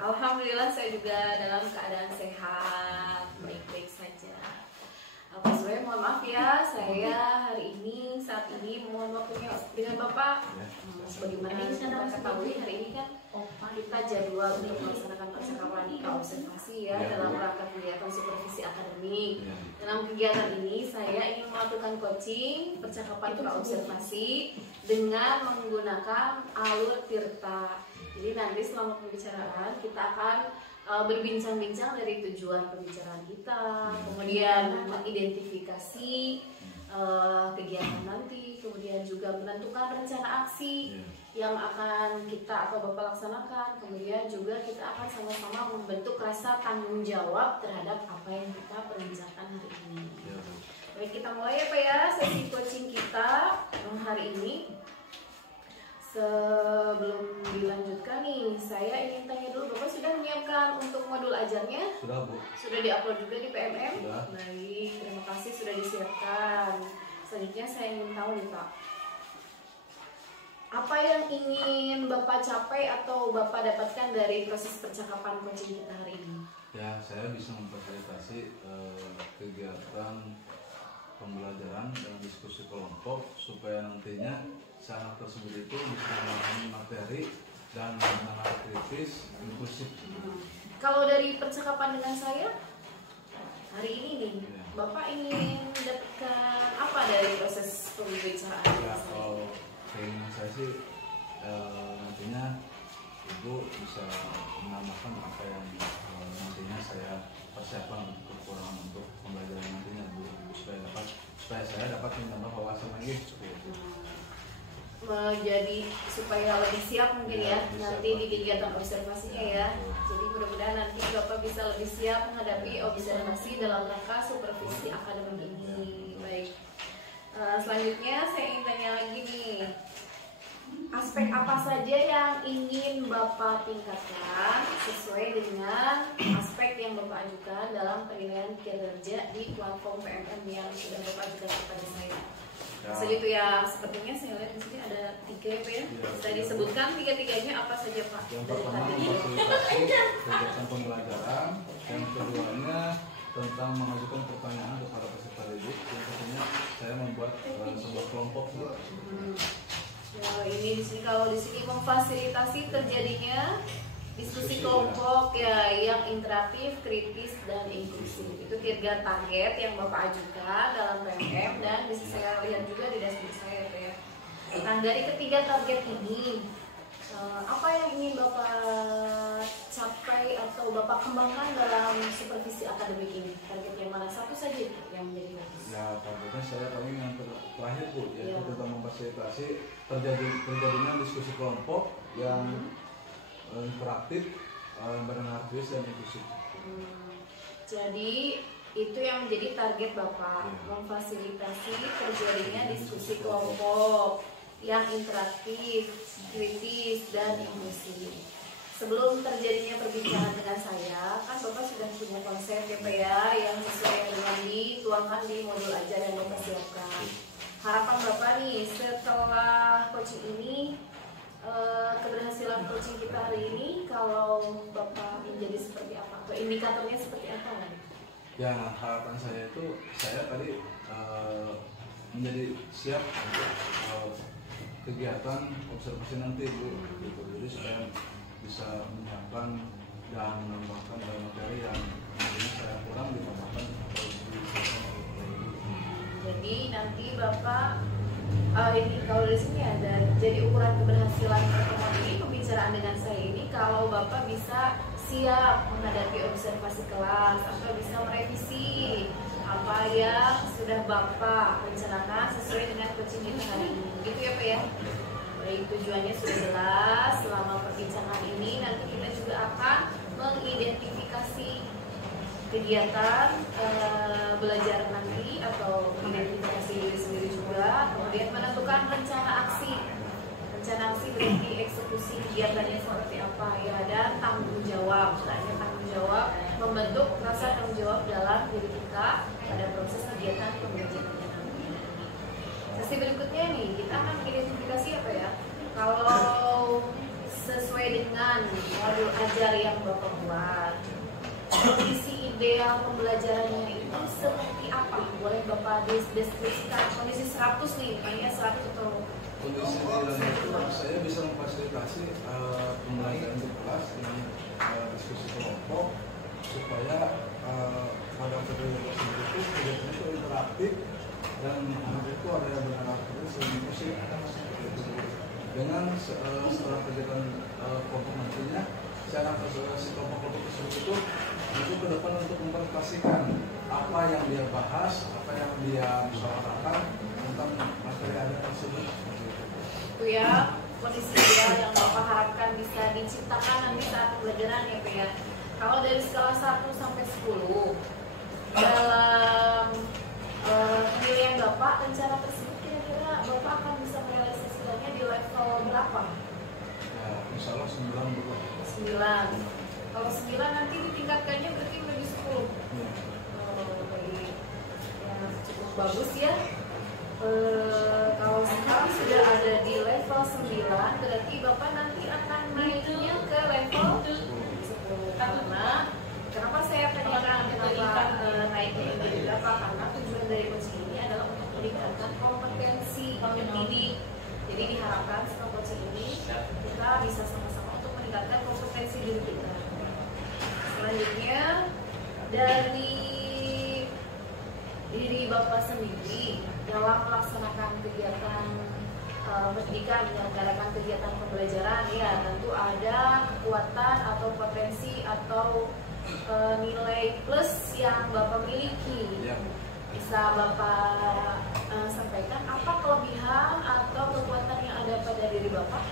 Alhamdulillah saya juga dalam keadaan sehat, baik-baik saja. Pak Zoe, mohon maaf ya, saya hari ini saat ini mohon waktunya dengan Bapak. Sebagaimana Bapak ketahui, hari ini kan kita jadwal untuk melaksanakan percakapan observasi ya dalam rangka kegiatan supervisi akademik. Dalam kegiatan ini saya ingin melakukan coaching percakapan observasi dengan menggunakan alur Tirta. Jadi nanti selama pembicaraan kita akan berbincang-bincang dari tujuan pembicaraan kita, kemudian mengidentifikasi kegiatan nanti, kemudian juga menentukan rencana aksi yang akan kita atau Bapak laksanakan, kemudian juga kita akan sama-sama membentuk rasa tanggung jawab terhadap apa yang kita perbincangkan hari ini. Baik, kita mulai ya Pak ya sesi coaching kita hari ini. Sebelum dilanjutkan nih, saya ingin tanya dulu, Bapak sudah menyiapkan untuk modul ajarnya? Sudah, Bu. Sudah diupload juga di PMM? Sudah. Baik, terima kasih sudah disiapkan. Selanjutnya saya ingin tahu nih Pak, apa yang ingin Bapak capai atau Bapak dapatkan dari proses percakapan coaching kita hari ini? Ya, saya bisa memfasilitasi kegiatan pembelajaran dan diskusi kelompok supaya nantinya anak tersebut itu bisa memahami materi dan mengenal kritis inklusif. Kalau dari percakapan dengan saya hari ini nih, Bapak ingin dapatkan apa dari proses pembicaraan? Ya, kalau keinginan saya sih nantinya Ibu bisa menambahkan apa yang nantinya saya persiapkan untuk kekurangan untuk pembelajaran nantinya Bu, supaya saya dapat menambah wawasan lagi seperti itu. Jadi supaya lebih siap mungkin ya nanti di kegiatan observasinya ya. Jadi mudah-mudahan nanti Bapak bisa lebih siap menghadapi observasi dalam rangka supervisi akademik ini. Baik. Selanjutnya saya ingin tanya lagi nih, aspek apa saja yang ingin Bapak tingkatkan sesuai dengan aspek yang Bapak ajukan dalam penilaian kinerja di platform PMM yang sudah Bapak ajukan kepada saya? Segitu ya, sepertinya saya lihat di sini ada 3 ya Pak ya. Bisa disebutkan 3-tiganya apa saja Pak? Yang pertama memfasilitasi kegiatan pembelajaran, yang keduanya tentang mengajukan pertanyaan kepada peserta didik, yang ketiga saya membuat sebuah kelompok. Ya, ini di sini kalau di sini memfasilitasi terjadinya diskusi kelompok ya yang interaktif, kritis dan inklusif. Itu 3 target yang Bapak ajukan dalam PMM dan bisa saya lihat juga di dashboard saya ya. Nah, dari ketiga target ini apa yang ingin Bapak capai atau Bapak kembangkan dalam supervisi akademik ini? Target yang mana? Satu saja yang menjadi bagus. Ya, targetnya saya paling yang terakhir Bu, yaitu tentang memfasilitasi terjadinya diskusi kelompok yang interaktif, beranalis dan inklusif. Jadi itu yang menjadi target Bapak, memfasilitasi terjadinya diskusi kelompok yang interaktif, kritis dan inklusif. Sebelum terjadinya perbincangan dengan saya, kan Bapak sudah punya konsep ya Pak ya, yang sesuai dengan dituangkan di modul ajar yang Bapak siapkan. Harapan Bapak nih setelah coaching ini, keberhasilan coaching kita hari ini, kalau Bapak menjadi seperti apa? Indikatornya seperti apa? Ya, nah, harapan saya itu saya tadi menjadi siap untuk kegiatan observasi nanti Bu, gitu. Jadi supaya bisa menyiapkan dan menambahkan materi yang nantinya saya kurang ditambahkan atau disiapkan. Jadi nanti Bapak ini kalau di sini ada jadi ukuran keberhasilan pertemuan ini, pembicaraan dengan saya ini, kalau Bapak bisa siap menghadapi observasi kelas atau bisa merevisi apa yang sudah Bapak rencanakan sesuai dengan coaching kita hari ini, gitu ya Pak ya. Baik, tujuannya sudah jelas. Selama perbincangan ini nanti kita juga akan mengidentifikasi kegiatan belajar nanti atau mengidentifikasi diri sendiri juga, kemudian menentukan rencana aksi berarti eksekusi kegiatannya seperti apa ya, dan tanggung jawab, membentuk rasa tanggung jawab dalam diri kita pada proses kegiatan pembelajaran nanti. Sesi berikutnya nih kita akan mengidentifikasi apa ya, kalau sesuai dengan modul ajar yang Bapak buat. Kondisi ideal pembelajarannya itu seperti apa? Boleh Bapak deskripsikan kondisi 100 nih, kayaknya 100 atau kondisi idealnya itu saya bisa memfasilitasi pembelajaran di kelas dengan diskusi kelompok supaya pada periode tersebut itu kegiatan itu interaktif dan anak itu ada yang beraktivitas sehingga musik dengan setelah kegiatan kelompok nantinya secara si kelompok-kelompok tersebut itu ke depan untuk mempresentasikan apa yang dia bahas, apa yang dia musyawarahkan tentang materi ada tersebut. Itu ya kondisi ideal yang Bapak harapkan bisa diciptakan nanti saat pembelajaran ya Pak ya. Kalau dari skala 1 sampai 10 dalam penilaian Bapak, rencana tersebut kira-kira Bapak akan bisa merealisasikannya di level berapa? Ya, insya Allah 9 dulu. 9. Kalau 9 nanti ditingkatkannya berarti menjadi 10. Ya. Baik. Ya, cukup bagus ya. Kalau sekarang sudah ada di level 9, berarti Bapak nanti akan naiknya ke level 10. Karena kenapa saya tanyakan kenapa naiknya menjadi berapa? Karena tujuan dari coaching ini adalah untuk meningkatkan kompetensi mendidik. Jadi diharapkan setelah coaching ini kita bisa sama-sama untuk meningkatkan kompetensi diri kita. Selanjutnya dari diri Bapak sendiri dalam melaksanakan kegiatan pendidikan, menyelenggarakan kegiatan pembelajaran, ya tentu ada kekuatan atau potensi atau nilai plus yang Bapak miliki. Ya. Bisa Bapak sampaikan apa kelebihan atau kekuatan yang ada pada diri Bapak?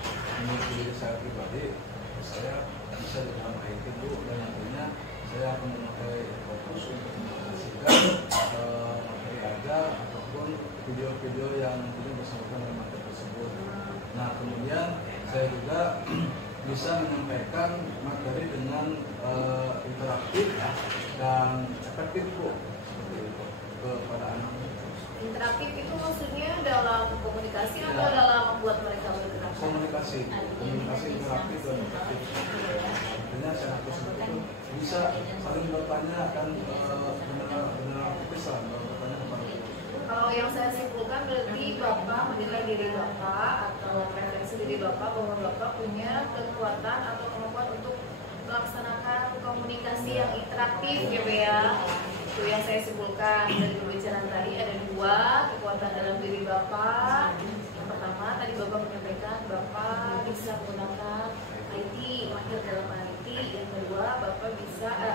Menurut diri saya pribadi, saya bisa di dalam IT dulu dan nantinya saya akan memakai fokus untuk mengaksikan materi ajar ataupun video-video yang nantinya bersangkutan dengan materi tersebut. Nah kemudian saya juga bisa menyampaikan materi dengan interaktif dan efektif seperti itu kepada anak. Interaktif itu maksudnya dalam komunikasi atau dalam membuat mereka bergerak? Komunikasi interaktif dan efektif. Artinya secara tersebut itu bisa saling bertanya dan benar-benar bisa bertanya kepada guru. Kalau yang saya simpulkan berarti Bapak menilai diri Bapak atau preferensi diri Bapak bahwa Bapak punya kekuatan atau kemampuan untuk melaksanakan komunikasi yang interaktif ya Pak ya. Itu yang saya simpulkan dari pembicaraan tadi, ada 2 kekuatan dalam diri Bapak. Yang pertama tadi Bapak menyampaikan Bapak bisa menggunakan IT, mahir dalam IT. Yang kedua Bapak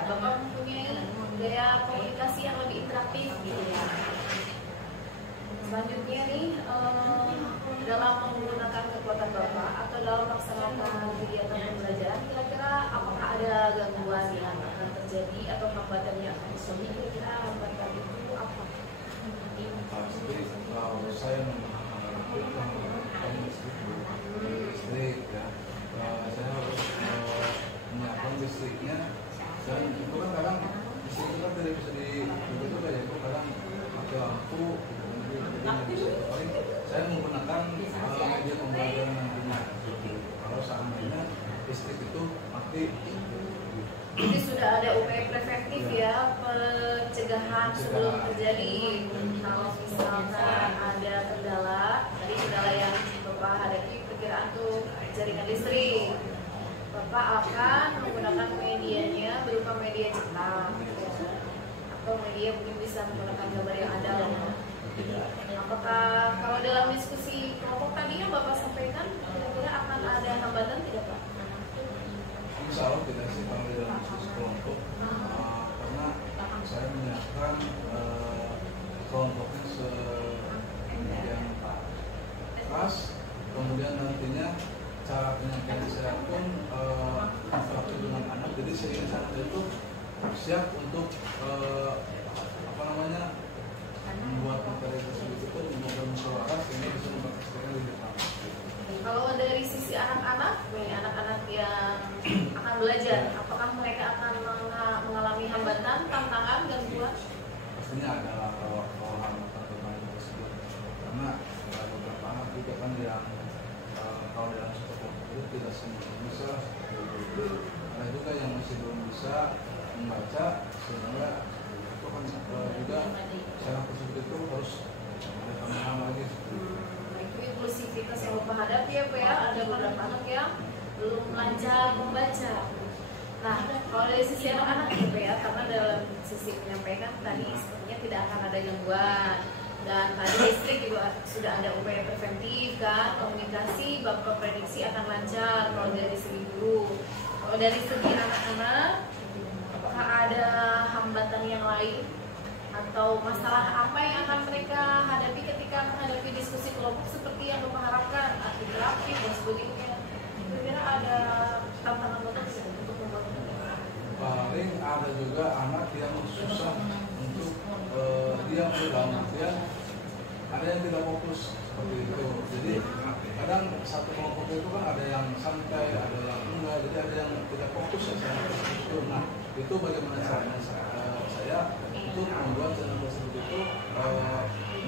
Bapak mempunyai gaya komunikasi yang lebih interaktif gitu ya. Selanjutnya nih dalam menggunakan kekuatan Bapak atau dalam melaksanakan kegiatan pembelajaran, kira-kira apakah ada gangguan yang akan terjadi atau hambatan yang akan terjadi? Kira-kira hambatan itu apa? Pasti kalau saya menggunakan listrik ya, saya harus menyiapkan listriknya dan itu kan kadang listrik itu kan tidak bisa begitu kayak itu kadang pakai lampu. Saya menggunakan media pembelajaran nantinya. Kalau seandainya listrik itu mati. Jadi sudah ada upaya preventif ya, pencegahan sebelum terjadi. Kalau misalkan ada kendala, tadi kendala yang Bapak hadapi perkiraan tuh jaringan listrik, Bapak akan menggunakan medianya berupa media cetak atau media mungkin bisa menggunakan gambar yang ada lah. Apakah kalau dalam diskusi kelompok tadi yang Bapak sampaikan kira-kira akan ada hambatan tidak Pak? Insya Allah tidak sih kalau di dalam diskusi kelompok, karena saya menyiapkan kelompoknya sedemikian keras, kemudian nantinya cara penyampaian saya pun interaktif dengan anak, jadi sehingga anak itu siap untuk membuat materi tersebut itu membuat musyawarah sehingga bisa memperhatikan lebih depan. Kalau dari sisi anak-anak, anak-anak yang akan belajar, apakah mereka akan mengalami hambatan, tantangan, gangguan? Pastinya adalah kalau hambatan tersebut, karena beberapa anak juga kan yang kalau dalam satu kelompok itu tidak semua bisa. Ada juga yang masih belum bisa membaca, sehingga itu kan juga secara tersebut itu harus ada tambahan lagi. Itu inklusivitas yang Bapak hadapi ya Pak ya, ada beberapa anak yang belum lancar membaca. Nah, kalau dari sisi anak-anak ya Pak ya, karena dalam sisi penyampaian tadi sepertinya tidak akan ada gangguan. Dan tadi listrik juga sudah ada upaya preventif kan, komunikasi Bapak prediksi akan lancar kalau dari segi guru. Kalau dari segi anak-anak, apakah ada hambatan yang lain atau masalah apa yang akan mereka hadapi ketika menghadapi diskusi kelompok seperti yang Bapak harapkan, interaktif dan sebagainya? Kira-kira ada tantangan Bapak untuk membuat paling ada juga anak yang susah untuk dia dalam artian ada yang tidak fokus seperti itu. Jadi kadang satu kelompok itu kan ada yang santai, ada yang enggak, jadi ada yang tidak fokus ya sama itu. Nah, itu bagaimana caranya saya untuk membuat channel tersebut itu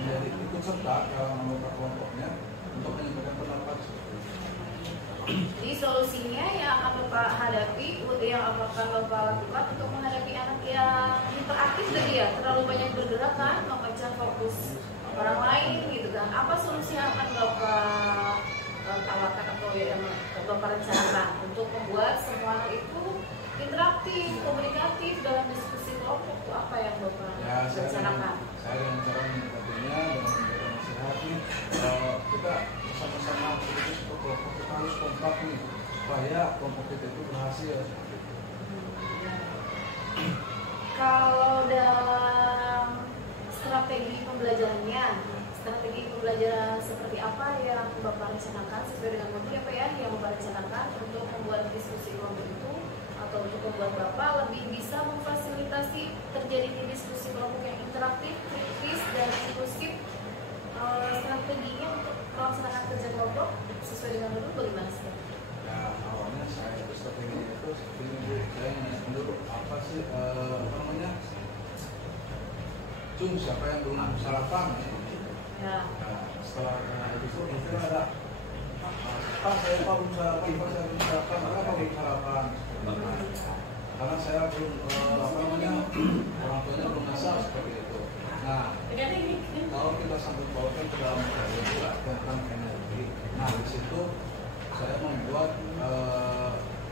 menjadi ikut serta dalam anggota kelompoknya untuk menyampaikan pendapat seperti itu. Jadi solusinya yang akan Bapak hadapi, yang akan Bapak lakukan untuk menghadapi anak yang hiperaktif tadi ya, terlalu banyak bergerak kan, memecah fokus orang lain gitu kan. Apa solusi yang akan Bapak tawarkan atau yang Bapak rencanakan untuk membuat semua anak itu interaktif, komunikatif dalam diskusi kelompok itu apa yang Bapak rencanakan? Saya yang cara menyikapinya dengan memberikan nasihat nih, kita bersama-sama itu satu kelompok kita harus kompak nih supaya kelompok kita itu berhasil. Kalau dalam strategi pembelajaran seperti apa yang Bapak rencanakan sesuai dengan modul ya Pak ya, yang Bapak rencanakan untuk membuat diskusi kelompok itu atau untuk membuat Bapak lebih bisa memfasilitasi terjadinya diskusi kelompok yang interaktif, kritis, dan inklusif. Strateginya untuk melaksanakan kerja kelompok sesuai dengan modul bagaimana sih? Ya awalnya saya itu strateginya itu seperti ini Bu, saya nanya dulu apa sih namanya cung siapa yang belum sarapan ya. Nah, setelah itu mungkin ada Pak saya belum sarapan, Pak saya belum sarapan, kenapa belum sarapan? Karena saya belum orang tuanya belum masak seperti itu. Nah, kalau kita sampai bawakan ke dalam materi juga tentang energi. Nah, di situ saya membuat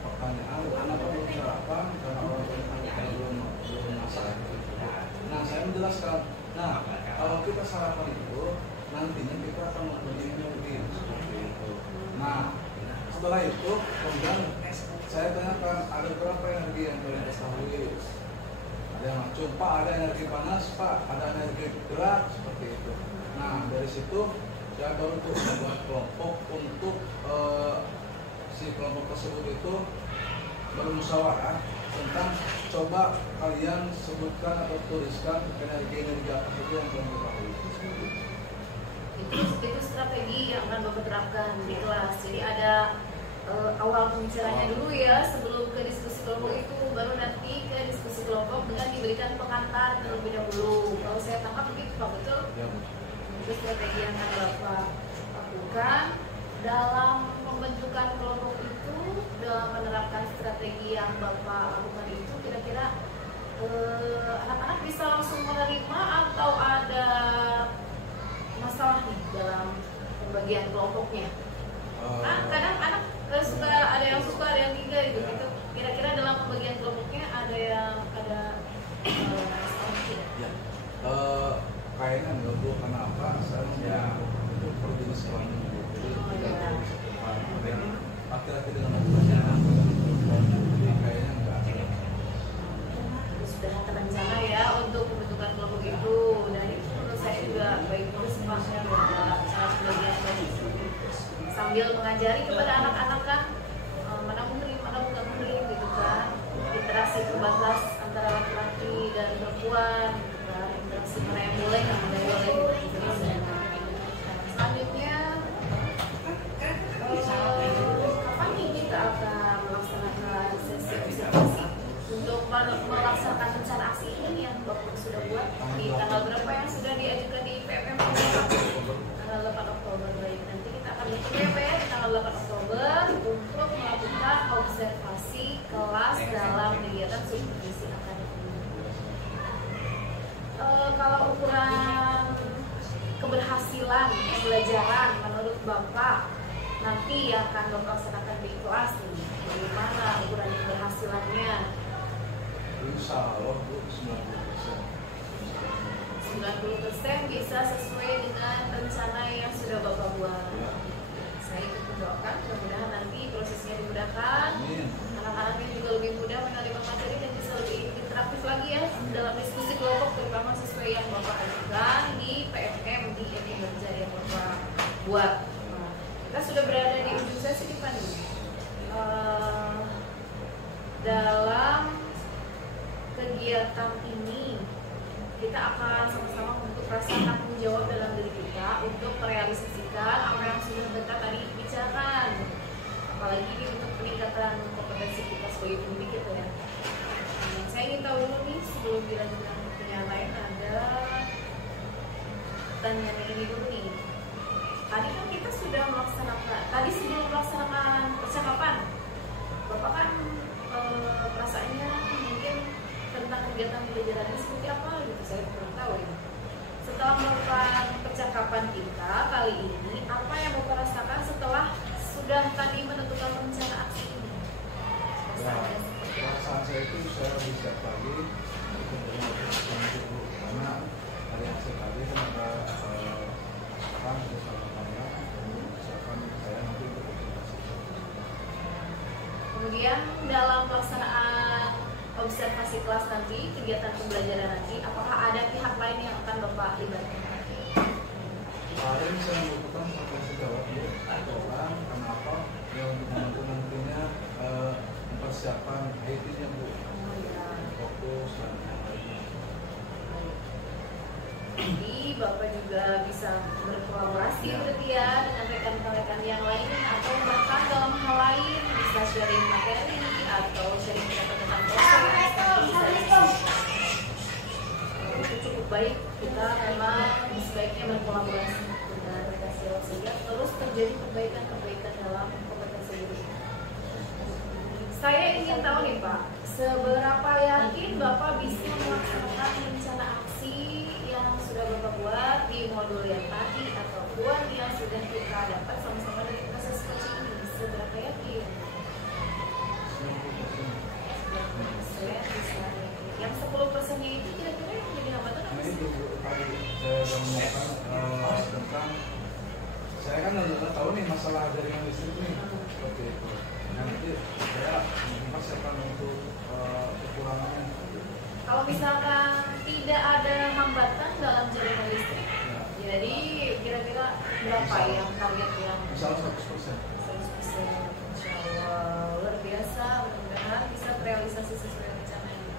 pertanyaan kenapa belum sarapan, karena orang tuanya belum masak. Nah, saya menjelaskan. Nah, kalau kita sarapan itu nantinya kita akan mempunyai energi seperti itu. Nah, setelah itu kemudian saya tanyakan ada berapa energi yang kalian ketahui? Ada yang macam Pak, ada energi panas Pak, ada energi gerak seperti itu. Nah, dari situ saya baru tuh membuat kelompok untuk si kelompok tersebut itu bermusyawarah tentang coba kalian sebutkan atau tuliskan energi-energi apa saja yang kalian ketahui. Itu strategi yang akan Bapak terapkan di kelas. Jadi ada awal pembicaraannya dulu ya sebelum ke diskusi kelompok itu, baru nanti ke diskusi kelompok dengan diberikan pengantar terlebih dahulu. Kalau saya tangkap begitu Pak, betul? Ya. Itu strategi yang akan Bapak lakukan dalam pembentukan kelompok itu, dalam menerapkan strategi yang Bapak lakukan itu, kira-kira anak-anak bisa langsung menerima atau ada masalah nih dalam pembagian kelompoknya? Kan kadang anak suka, ada yang suka, ada yang tidak gitu. Kira-kira dalam pembagian kelompoknya ada masalah tidak? Ya. Kayaknya enggak Bu, karena apa? Saya itu per jenis kelamin. Jadi laki-laki dengan laki-laki kayaknya enggak ada. Sudah terencana ya untuk pembentukan kelompok itu, dan itu menurut saya juga baik terus Pak ya, cara pembagian sambil mengajari kepada anak-anak kan mana menerima, mana bukan menerima gitu kan, interaksi terbatas antara laki-laki dan perempuan gitu kan, interaksi mana yang boleh dan mana yang boleh gitu. Selanjutnya kapan nih kita akan melaksanakan sesi observasi untuk melaksanakan rencana aksi ini yang Bapak sudah buat di tanggal berapa yang sudah diajukan di PMM tanggal 8 Oktober. Baik, nanti kita akan mencoba ya Pak ya, di tanggal 8 Oktober masuk divisi akademi. Kalau ukuran keberhasilan pembelajaran menurut Bapak nanti yang akan Bapak laksanakan di kelas nih, bagaimana ukuran keberhasilannya? Insya Allah 90%. 90% bisa sesuai dengan rencana yang sudah Bapak buat. Ya. Saya ikut mendoakan, mudah-mudahan nanti prosesnya dimudahkan. Amin. Anak-anaknya juga lebih mudah menerima materi dan bisa lebih interaktif lagi ya dalam diskusi kelompok, terutama sesuai yang Bapak ajukan di PMM, di kinerja yang Bapak buat. Nah, kita sudah berada di ujung sesi depan nih. Dalam kegiatan ini kita akan sama-sama untuk rasa tanggung jawab dalam diri kita untuk merealisasikan apa yang sudah kita tadi bicarakan, apalagi ini untuk peningkatan kompetensi kita sebagai pendidik gitu ya. Saya ingin tahu dulu nih sebelum dilanjutkan pertanyaan lain, ada pertanyaan ini dulu nih. Tadi kan kita sudah melaksanakan, tadi sebelum melaksanakan percakapan, Bapak kan perasaannya mungkin tentang kegiatan pembelajaran ini seperti apa gitu, saya kurang tahu ya. Setelah melakukan percakapan kita kali ini, apa yang Bapak rasakan setelah sudah tadi menentukan rencana aksi ini? Perasaan saya itu saya bisa lagi karena dari hasil tadi kan ada masukan misalkan saya nanti untuk presentasi. Kemudian dalam pelaksanaan observasi kelas nanti, kegiatan pembelajaran nanti, apakah ada pihak lain yang akan Bapak libatkan? Kemarin saya melakukan konferensi jawab orang kenapa yang nantinya mempersiapkan IT-nya Bu, fokus dan lain-lain. Jadi Bapak juga bisa berkolaborasi berarti ya dengan rekan-rekan yang lain, atau bahkan dalam hal lain bisa sharing materi atau sharing tentang proses bisa itu cukup baik. Kita memang sebaiknya berkolaborasi dengan rekan sejawat sehingga terus terjadi perbaikan dalam kompetensi diri. Saya ingin tahu nih Pak, seberapa yakin Bapak bisa melaksanakan rencana aksi yang sudah Bapak buat di modul yang tadi ataupun yang sudah kita dapat sama-sama dari proses coaching ini? Seberapa yakin? 90% bisa. Yang 10%-nya itu kira-kira yang jadi hambatan apa sih? Ini tadi saya sudah menyampaikan tentang saya kan udah tahu nih masalah jaringan listrik nih seperti itu. Nanti saya mempersiapkan untuk kekurangannya. Kalau misalkan tidak ada hambatan dalam jaringan listrik, Ya. jadi kira-kira berapa yang target yang Misal 100%. 100%? Insya Allah luar biasa, mudah-mudahan bisa terrealisasi sesuai rencana ini.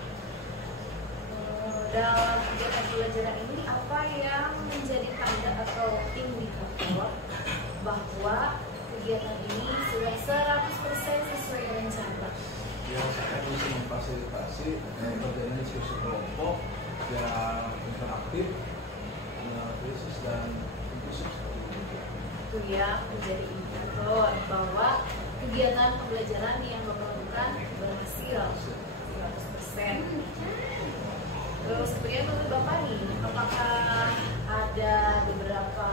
Dalam kegiatan pembelajaran ini apa yang menjadi tanda atau indikator bahwa kegiatan ini sudah 100% sesuai rencana? Ya, saya bisa memfasilitasi terjadinya diskusi kelompok yang interaktif, krisis dan inklusif seperti itu. Itu yang menjadi indikator bahwa kegiatan pembelajaran yang Bapak lakukan berhasil 100%. Terus kemudian menurut Bapak nih, apakah ada beberapa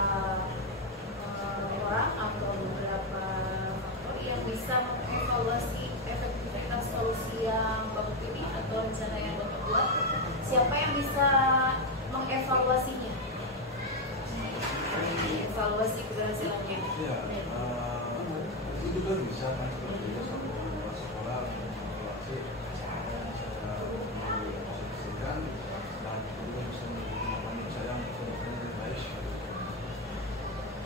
orang atau beberapa faktor yang bisa mengevaluasi efektivitas solusi yang Bapak pilih atau rencana yang Bapak buat? Siapa yang bisa mengevaluasinya? Evaluasi keberhasilannya. Ya, itu juga bisa kan seperti itu sebuah sekolah mengevaluasi cara yang saya posisikan dan juga bisa menjadi saya yang lebih baik.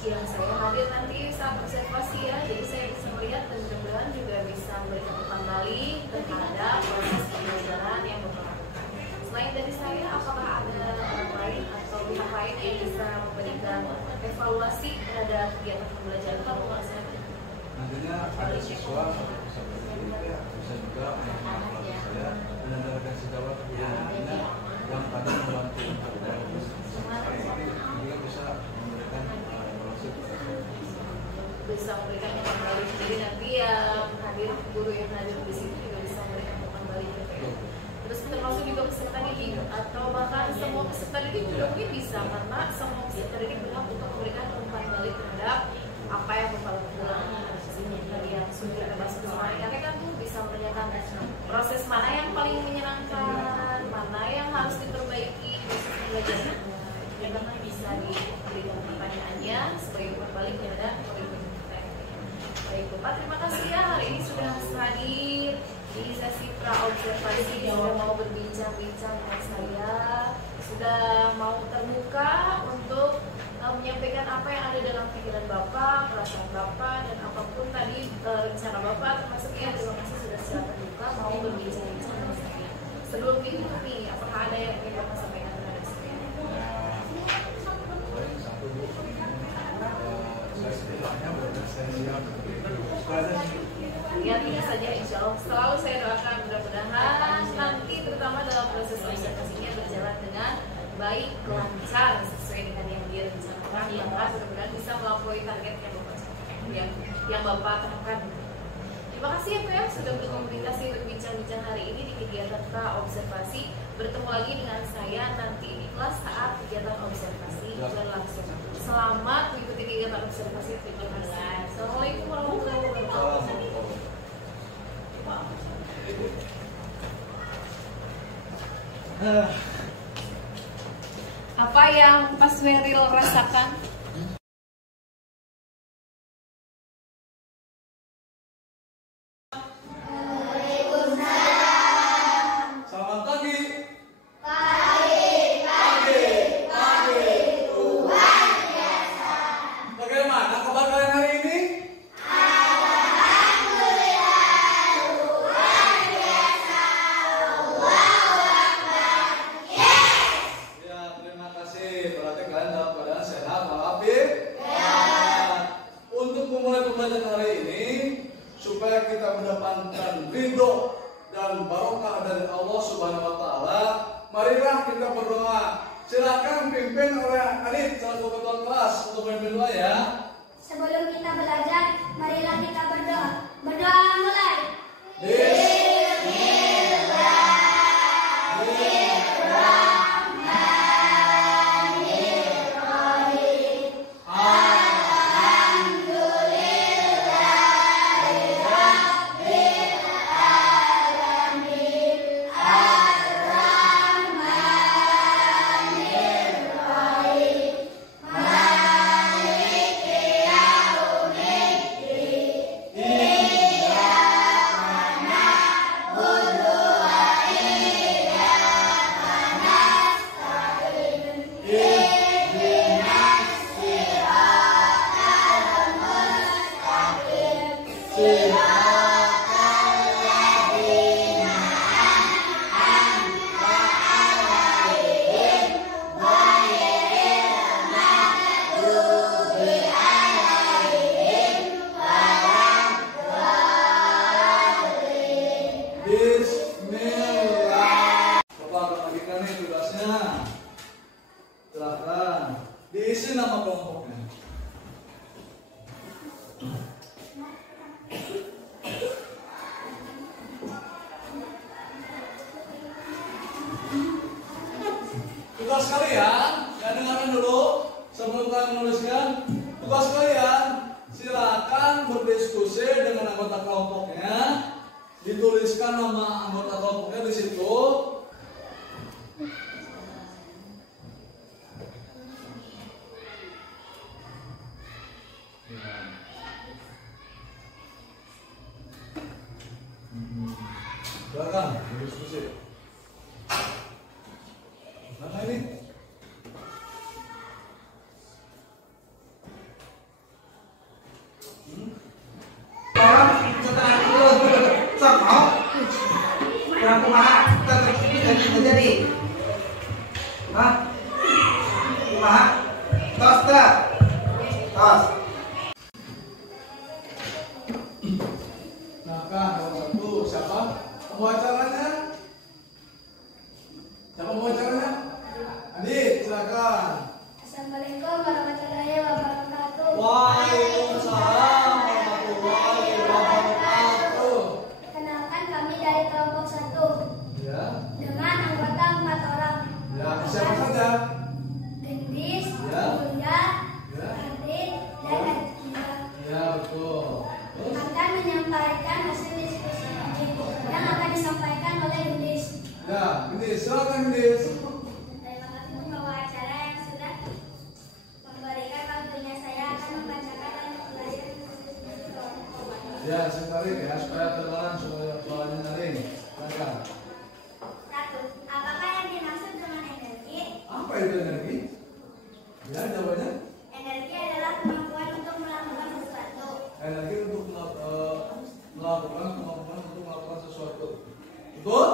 Ya, saya hadir nanti saat observasi ya, jadi saya bisa melihat dan mudah-mudahan juga bisa memberikan umpan balik terhadap proses pembelajaran yang Bapak lakukan. Selain dari saya, apakah ada orang lain atau pihak lain yang bisa memberikan evaluasi terhadap kegiatan pembelajaran Bapak melaksanakan? Nantinya ada siswa atau peserta didik ya bisa juga mengevaluasi saya dan ada rekan sejawat yang lainnya yang tadi membantu untuk saya ini juga bisa memberikan evaluasi kepada saya. semua peserta didik juga mungkin bisa, karena semua peserta didik berhak untuk memberikan umpan balik terhadap apa yang Bapak lakukan. Dari yang sudah kita bahas bersama, kakek kan tuh bisa menanyakan proses mana yang paling menyenangkan, mana yang harus diperbaiki proses belajarnya. Karena bisa diberikan pertanyaannya sebagai umpan balik terhadap kurikulum. Baik Bapak, terima kasih ya hari ini sudah hadir di sesi pra-observasi, sudah mau berbincang-bincang dengan saya, sudah mau terbuka untuk menyampaikan apa yang ada dalam pikiran Bapak, perasaan Bapak, dan apapun tadi rencana Bapak, termasuk ya terima kasih sudah secara terbuka mau berbincang-bincang dengan saya. Sebelum itu nih, apakah ada yang ingin Bapak sampaikan terhadap saya? Satu Bu, saya setidaknya saya siap. Ya tidak saja, insya Allah selalu saya doakan mudah-mudahan nanti terutama dalam proses observasinya berjalan dengan baik, lancar sesuai dengan yang direncanakan, bahkan mudah-mudahan bisa melampaui target yang Bapak yang Bapak tetapkan. Terima kasih ya Pak ya sudah berkomunikasi berbincang-bincang hari ini di kegiatan pra-observasi. Bertemu lagi dengan saya nanti di kelas saat kegiatan observasi berlangsung. Selamat mengikuti kegiatan observasi 17. Assalamualaikum warahmatullahi wabarakatuh. Apa yang Pak Sweril rasakan? Selamat pagi. Bagaimana kabar kalian hari ini? Ya, terima kasih. Berarti kalian dalam keadaan sehat walafiat. Untuk memulai pembelajaran hari ini, supaya kita mendapatkan ridho dan barokah dari Allah Subhanahu wa Ta'ala, marilah kita berdoa. Silakan pimpin oleh Adit selaku ketua kelas untuk memimpin doa ya. Sebelum kita belajar, marilah kita berdoa. Berdoa mulai. Bismillah. Bapak akan bagikan nih tugasnya. Silakan diisi nama kelompoknya. Tugas kalian, ya dengarkan dulu sebelum kalian menuliskan. Tugas kalian, silakan berdiskusi dengan anggota kelompoknya. Dituliskan nama anggota kelompoknya di situ. Silakan berdiskusi. Mana ini? Kurang kumaha terjadi. Hah? Kumaha? Tos tak? Tos. Nah kan, nomor satu siapa? Pembacaranya? Siapa pembacaranya? Adit, silakan. Assalamualaikum warahmatullahi wabarakatuh. Waalaikumsalam warahmatullahi wabarakatuh. Kenalkan kami dari kelompok 1 Ya, dengan anggota 4 orang. ya siapa saja? Indis, silakan Indis. Terima kasih untuk pembawa acara yang sudah memberikan waktunya. Saya akan membacakan dan belajar. Ya, sebentar ya, supaya terlarang soalnya nyaring. Silakan. 1. Apakah yang dimaksud dengan energi? Apa itu energi? Ya, jawabannya. Energi adalah kemampuan untuk melakukan sesuatu. Energi untuk melakukan kemampuan untuk melakukan sesuatu. Betul?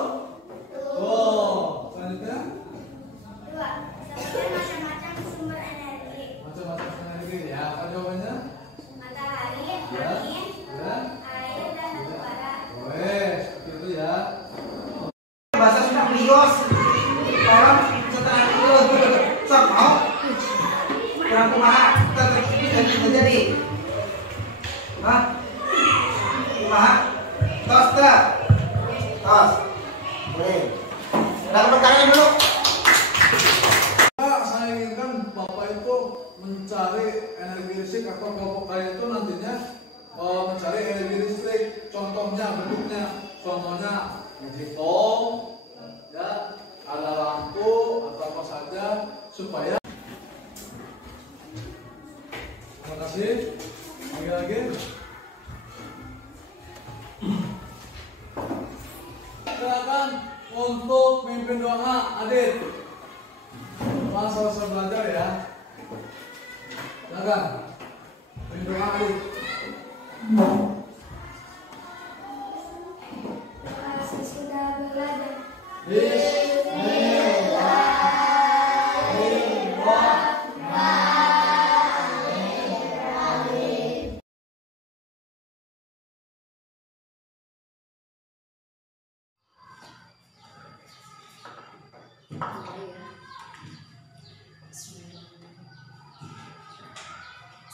Oh, selanjutnya 2. Seperti macam-macam sumber energi. macam-macam energi. Ya, apa jawabannya? Matahari, Ya. angin, Ya. air, dan batu bara. Seperti itu ya. Bahasa sudah bios. Orang setelah itu sok mau. Kurang kumaha terjadi. Hah? Kumaha? Tos tak? Tos. Boleh. Tepuk tangan dulu. Pak, saya inginkan Bapak itu mencari energi listrik atau kelompok kalian itu nantinya mencari energi listrik. Contohnya, bentuknya, contohnya digital, ya, ada lampu atau apa saja supaya. Terima kasih. Lagi. Silakan untuk mimpin doa, Adit. Mas selesai belajar ya. Silakan. Mimpin doa, Adit. Masih sudah belajar.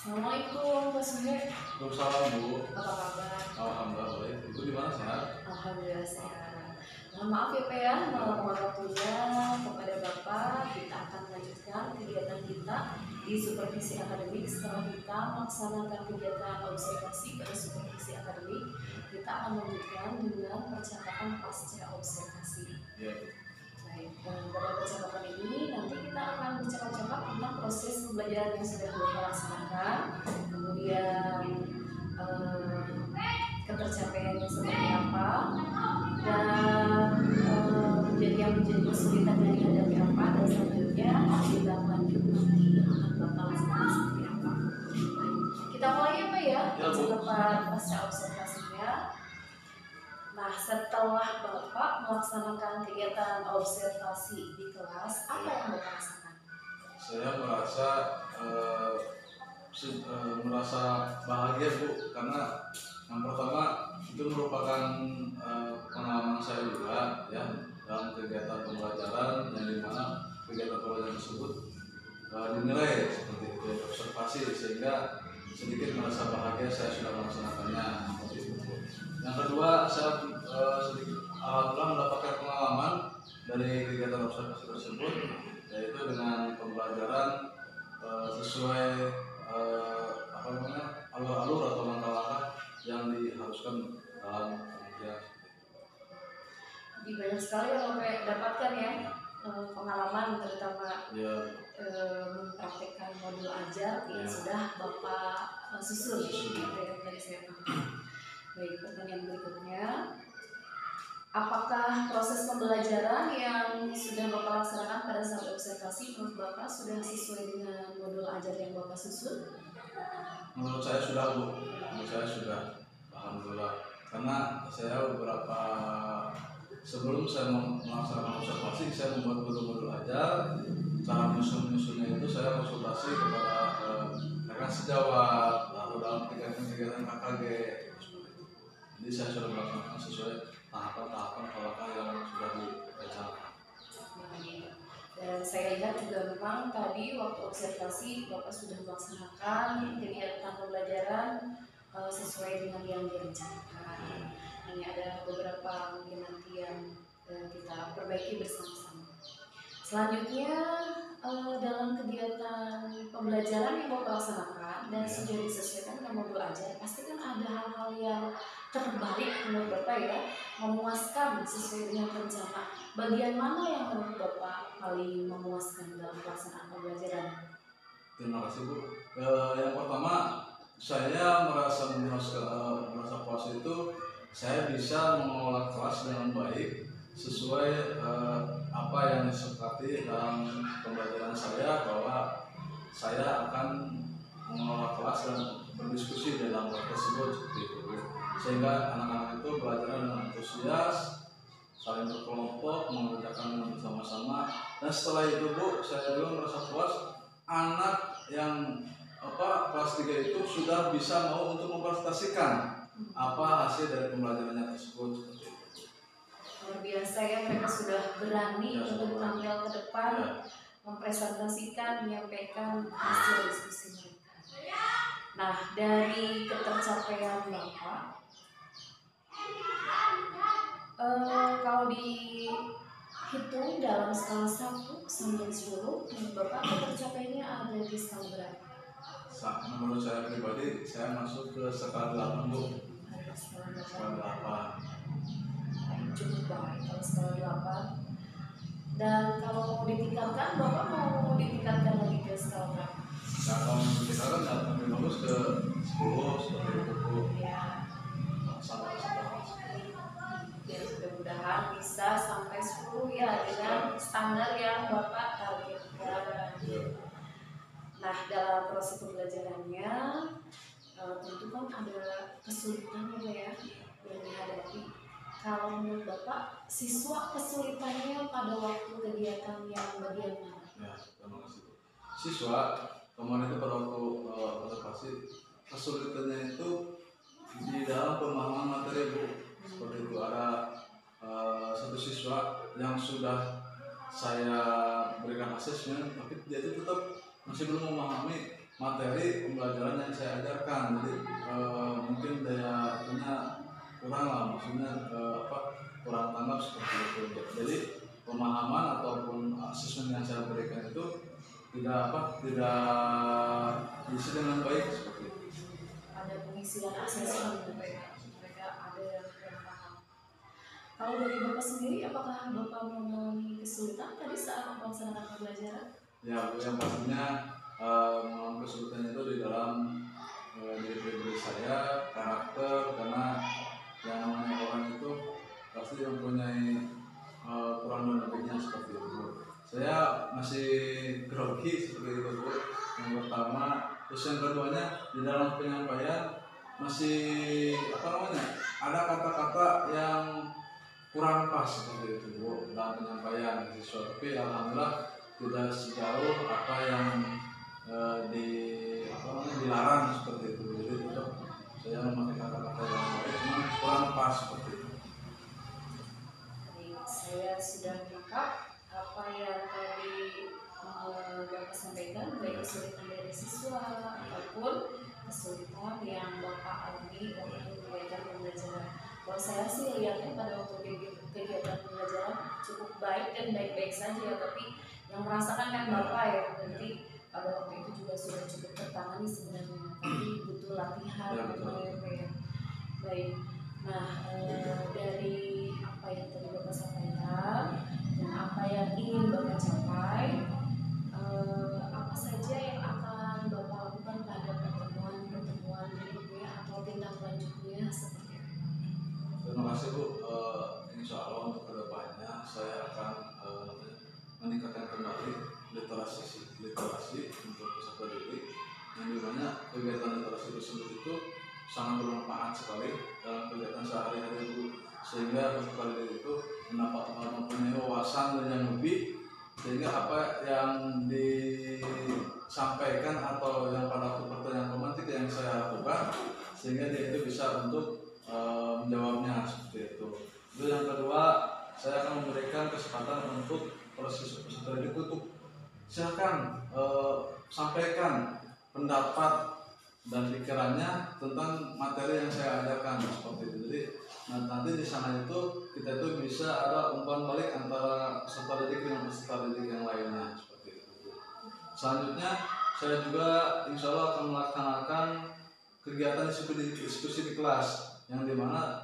Assalamualaikum, Pak Sugeng. Waalaikumsalam, Bu. Apa kabar? Alhamdulillah baik. Ibu di mana sehat? Alhamdulillah sehat. Mohon maaf ya Pak ya, meluangkan waktunya kepada Bapak. Kita akan melanjutkan kegiatan kita di supervisi akademik. Setelah kita melaksanakan kegiatan observasi pada supervisi akademik, kita akan melanjutkan dengan percakapan pasca observasi. Ya. Baik, pada percakapan ini nanti kita akan bercakap-cakap tentang proses pembelajaran yang sudah Bapak laksanakan, kemudian ketercapaiannya seperti apa, dan yang menjadi kesulitan yang dihadapi apa, dan selanjutnya kita lanjut nanti yang akan Bapak laksanakan seperti apa. Baik, kita mulai ya Pak ya, percakapan pasca observasinya. Nah, setelah Bapak melaksanakan kegiatan observasi di kelas, apa yang Bapak rasakan? Saya merasa bahagia, Bu, karena yang pertama itu merupakan pengalaman saya juga ya dalam kegiatan pembelajaran yang dimana kegiatan pembelajaran tersebut dinilai seperti itu observasi, sehingga sedikit merasa bahagia saya sudah melaksanakannya seperti itu. Yang kedua, saya sedikit alhamdulillah mendapatkan pengalaman dari kegiatan observasi tersebut, yaitu dengan pembelajaran sesuai alur-alur atau langkah-langkah yang diharuskan dalam kegiatan. Di banyak sekali yang Bapak dapatkan ya pengalaman, terutama Ya, mempraktekkan modul ajar yang sudah Bapak susun dari saya paham. Baik, pertanyaan berikutnya, apakah proses pembelajaran yang sudah Bapak laksanakan pada saat observasi menurut Bapak sudah sesuai dengan modul ajar yang Bapak susun? menurut saya sudah, Bu. Menurut saya sudah, alhamdulillah. Karena saya beberapa sebelum saya melaksanakan observasi, saya membuat modul-modul ajar. Cara menyusunnya itu saya konsultasi kepada rekan sejawat atau dalam kegiatan-kegiatan KKG. Jadi saya sudah melaksanakan sesuai tahapan-tahapan langkah yang sudah direncanakan. Dan saya lihat juga memang tadi waktu observasi Bapak sudah melaksanakan kegiatan pembelajaran sesuai dengan yang direncanakan. Ini ada beberapa mungkin nanti yang kita perbaiki bersama-sama. Selanjutnya dalam kegiatan pembelajaran yang Bapak laksanakan dan sudah disesuaikan dengan modul ajar, pasti kan ada hal-hal yang terbalik menurut Bapak ya, memuaskan sesuai dengan rencana. bagian mana yang menurut Bapak paling memuaskan dalam pelaksanaan pembelajaran? Terima kasih Bu. Yang pertama, saya merasa puas itu saya bisa mengelola kelas dengan baik sesuai apa yang disepakati dalam pembelajaran saya, bahwa saya akan mengelola kelas dan berdiskusi dalam kelas tersebut seperti itu, sehingga anak-anak itu belajar dengan antusias, saling berkelompok, mengerjakan bersama-sama. Dan setelah itu Bu, saya juga merasa puas anak yang kelas 3 itu sudah bisa mau untuk mempresentasikan apa hasil dari pembelajarannya tersebut seperti itu. Luar biasa ya, mereka sudah berani untuk tampil ke depan, mempresentasikan, menyampaikan hasil diskusi mereka. Nah, dari ketercapaian Bapak, kalau dihitung dalam skala 1 sampai 10, menurut Bapak ketercapaiannya ada di skala berapa? Menurut saya pribadi, saya masuk ke skala 8 Bu. Skala 8. Cukup baik kalau skala 8. Dan kalau mau ditingkatkan, Bapak mau ditingkatkan lagi ke skala berapa? Nah, kalau ditingkatkan lebih bagus ke 10 seperti itu Bu. Ya, Sampai 11. ya mudah-mudahan bisa sampai 10 ya dengan standar yang Bapak targetkan. Nah, dalam proses pembelajarannya tentu kan ada kesulitan ya yang dihadapi. Kalau menurut Bapak, siswa kesulitannya pada waktu kegiatan yang bagian mana? Ya, terima kasih Bu. Siswa kemarin itu pada waktu observasi, kesulitannya itu di dalam pemahaman materi Bu. Seperti itu, ada satu siswa yang sudah saya berikan asesmen, tapi dia itu tetap masih belum memahami materi pembelajaran yang saya ajarkan. Jadi mungkin daya punya kurang lah, maksudnya kurang tanggap seperti itu. Jadi pemahaman ataupun asesmen yang saya berikan itu tidak diisi dengan baik seperti itu. Ada pengisian asesmen mereka ada yang paham. Kalau dari Bapak sendiri, apakah Bapak mengalami kesulitan tadi saat melaksanakan pembelajaran? Ya Bu, yang pastinya mengalami kesulitan itu di dalam diri pribadi saya, karakter, karena yang namanya orang itu pasti mempunyai kurang dan lebihnya seperti itu. Saya masih grogi seperti itu Bu, yang pertama. Terus yang keduanya, di dalam penyampaian masih ada kata-kata yang kurang pas seperti itu Bu dalam penyampaian siswa. Tapi alhamdulillah tidak sejauh apa yang dilarang seperti itu. Jadi tetap saya memakai kata-kata yang baik, cuma kurang pas seperti itu. Baik, saya sudah menangkap apa yang tadi Bapak sampaikan, baik kesulitan dari siswa ataupun kesulitan yang Bapak alami dalam kegiatan pembelajaran. Kalau saya sih lihatnya pada waktu kegiatan pembelajaran cukup baik dan baik-baik saja, tapi yang merasakan kan Bapak ya, berarti pada waktu itu juga sudah cukup tertangani sebenarnya, tapi butuh latihan ya. Baik, nah dari apa yang tadi Bapak sampaikan dan apa yang ingin Bapak capai, apa saja yang akan Bapak lakukan pada pertemuan berikutnya atau tindak lanjutnya seperti apa? Terima kasih Bu. Insya Allah untuk kedepannya saya akan meningkatkan kembali literasi untuk peserta didik, yang dimana kegiatan literasi tersebut itu sangat bermanfaat sekali dalam kegiatan sehari-hari Bu, sehingga peserta didik itu mempunyai wawasan yang lebih, sehingga apa yang disampaikan atau yang pada waktu pertanyaan pemantik yang saya lakukan, sehingga dia itu bisa untuk menjawabnya seperti itu. Itu yang kedua, saya akan memberikan kesempatan untuk proses peserta didik untuk silakan sampaikan pendapat dan pikirannya tentang materi yang saya ajarkan seperti itu. Jadi nanti di sana itu kita itu bisa ada umpan balik antara peserta didik dengan peserta didik yang lainnya seperti itu. Selanjutnya saya juga insya Allah akan melaksanakan kegiatan diskusi di kelas, yang dimana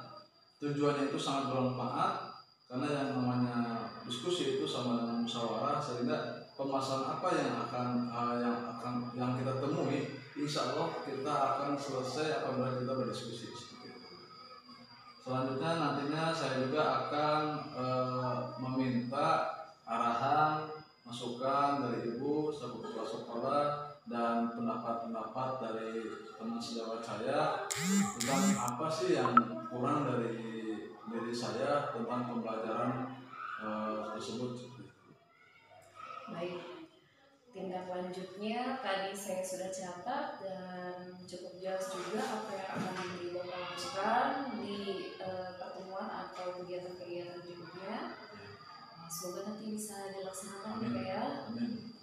tujuannya itu sangat bermanfaat, karena yang namanya permasalahan apa yang kita temui, insya Allah kita akan selesai apabila kita berdiskusi. Selanjutnya nantinya saya juga akan meminta arahan, masukan dari Ibu selaku kepala sekolah dan pendapat-pendapat dari teman sejawat saya tentang apa sih yang kurang dari diri saya tentang pembelajaran tersebut. Baik, tindak lanjutnya tadi saya sudah catat dan cukup jelas juga apa yang akan Bapak lakukan di pertemuan atau kegiatan-kegiatan berikutnya. Semoga nanti bisa dilaksanakan ya.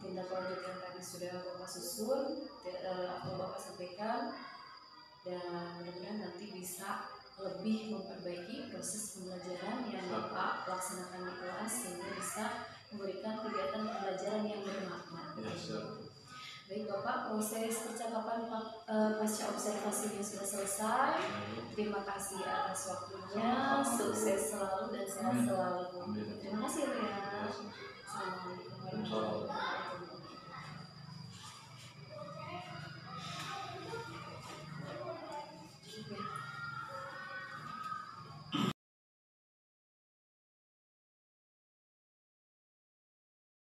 Tindak lanjut yang tadi sudah Bapak susun atau Bapak sampaikan, dan mudah-mudahan nanti bisa lebih memperbaiki proses pembelajaran yang Bapak laksanakan di kelas sehingga bisa memberikan kegiatan pembelajaran yang bermakna. Baik Bapak, proses percakapan pasca observasinya sudah selesai. Terima kasih atas waktunya, sukses selalu dan sehat selalu. Terima kasih ya.